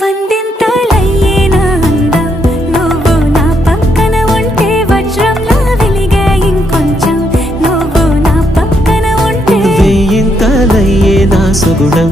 వందింతలయ్యేనా అందం నువ్వు నా పక్కన ఉంటే వజ్రంలా వెలిగే ఇంకొంచెం నువ్వు నా పక్కన ఉంటే వేయింతలయ్యేనా సుగుణం